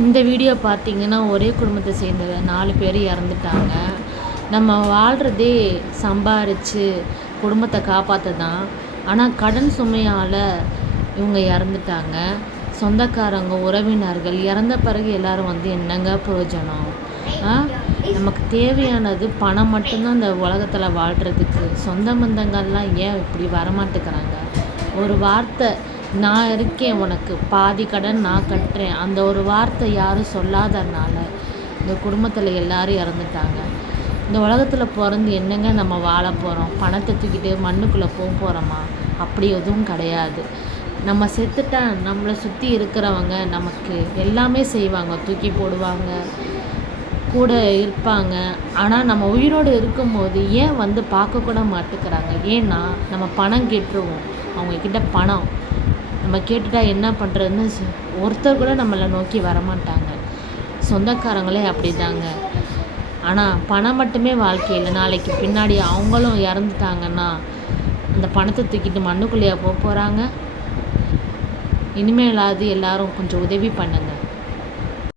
இந்த வீடியோ பார்த்தீங்கன்னா, ஒரே குடும்பத்தை சேர்ந்த 4 பேர் இறந்துட்டாங்க. நம்ம வாழ்றதே சம்பாரித்து குடும்பத்தை காப்பாற்ற தான். ஆனால் கடன் சுமையால் இவங்க இறந்துட்டாங்க. சொந்தக்காரங்க, உறவினர்கள் இறந்த பிறகு எல்லோரும் வந்து என்னங்க பிரயோஜனம்? நமக்கு தேவையானது பணம் மட்டும்தான் இந்த உலகத்தில் வாழ்கிறதுக்கு. சொந்த பந்தங்கள்லாம் ஏன் இப்படி வரமாட்டேங்கிறாங்க? ஒரு வார்த்தை, நான் இருக்கேன், உனக்கு பாதி கடன் நான் கட்டுறேன், அந்த ஒரு வார்த்தை யாரும் சொல்லாதனால இந்த குடும்பத்தில் எல்லாரும் இறந்துட்டாங்க. இந்த உலகத்தில் பிறந்து என்னங்க நம்ம வாழ போகிறோம்? பணத்தை தூக்கிட்டு மண்ணுக்குள்ளே போகிறோமா? அப்படி எதுவும் கிடையாது. நம்ம செத்துட்டா நம்மளை சுற்றி இருக்கிறவங்க நமக்கு எல்லாமே செய்வாங்க, தூக்கி போடுவாங்க, கூட இருப்பாங்க. ஆனால் நம்ம உயிரோடு இருக்கும்போது ஏன் வந்து பார்க்கக்கூட மாட்டேங்கிறாங்க? ஏன்னா நம்ம பணம் கேட்டுருவோம். அவங்கக்கிட்ட பணம் நம்ம கேட்டுட்டா என்ன பண்ணுறதுன்னு ஒருத்தர் கூட நம்மளை நோக்கி வரமாட்டாங்க. சொந்தக்காரங்களே அப்படி தாங்க. ஆனால் பணம் மட்டுமே வாழ்க்கையில், நாளைக்கு பின்னாடி அவங்களும் இறந்துட்டாங்கன்னா அந்த பணத்தை தூக்கிட்டு மண்ணுக்குள்ளேயா போகிறாங்க? இனிமேலாவது எல்லாரும் கொஞ்சம் உதவி பண்ணுங்கள்.